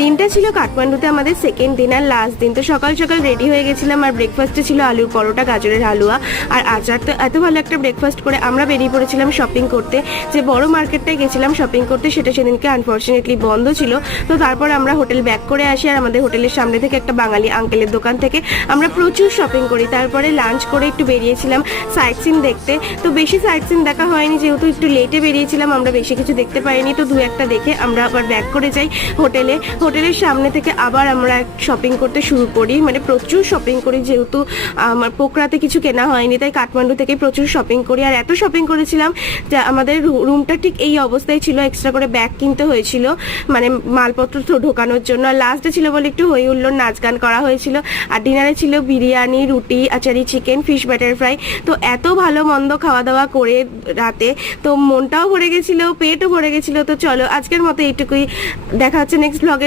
দিনটা ছিল কাঠমান্ডুতে আমাদের সেকেন্ড দিন আর লাস্ট দিন। তো সকাল সকাল রেডি হয়ে গেছিলাম আর ব্রেকফাস্টে ছিল আলুর পরোটা, গাজরের হালুয়া আর আচার। তো এত ভালো একটা ব্রেকফাস্ট করে আমরা বেরিয়ে পড়েছিলাম শপিং করতে। যে বড় মার্কেটটায় গেছিলাম শপিং করতে সেটা সেদিনকে আনফর্চুনেটলি বন্ধ ছিল। তো তারপর আমরা হোটেল ব্যাক করে আসি আর আমাদের হোটেলের সামনে থেকে একটা বাঙালি আঙ্কেলের দোকান থেকে আমরা প্রচুর শপিং করি। তারপরে লাঞ্চ করে একটু বেরিয়েছিলাম সাইট সিন দেখতে। তো বেশি সাইট সিন দেখা হয়নি, যেহেতু একটু লেটে বেরিয়েছিলাম আমরা বেশি কিছু দেখতে পাইনি। তো দু একটা দেখে আমরা আবার ব্যাক করে যাই হোটেলের সামনে থেকে আবার আমরা শপিং করতে শুরু করি। মানে প্রচুর শপিং করি, যেহেতু আমার পোকরাতে কিছু কেনা হয়নি তাই কাঠমান্ডু থেকে প্রচুর শপিং করি। আর এত শপিং করেছিলাম যে আমাদের রুমটা ঠিক এই অবস্থায় ছিল, এক্সট্রা করে ব্যাগ কিনতে হয়েছিল মানে মালপত্র ঢোকানোর জন্য। আর লাস্টে ছিল বলে একটু হই হুল্লোড়, নাচ গান করা হয়েছিল। আর ডিনারে ছিল বিরিয়ানি, রুটি, achari chicken, fish butter fry. তো এত ভালো মন্দ খাওয়া দাওয়া করে রাতে তো মনটাও ভরে গেছিলো, পেটও ভরে গেছিলো। তো চলো আজকের মতো এইটুকুই, দেখা হচ্ছে নেক্সট ব্লগে।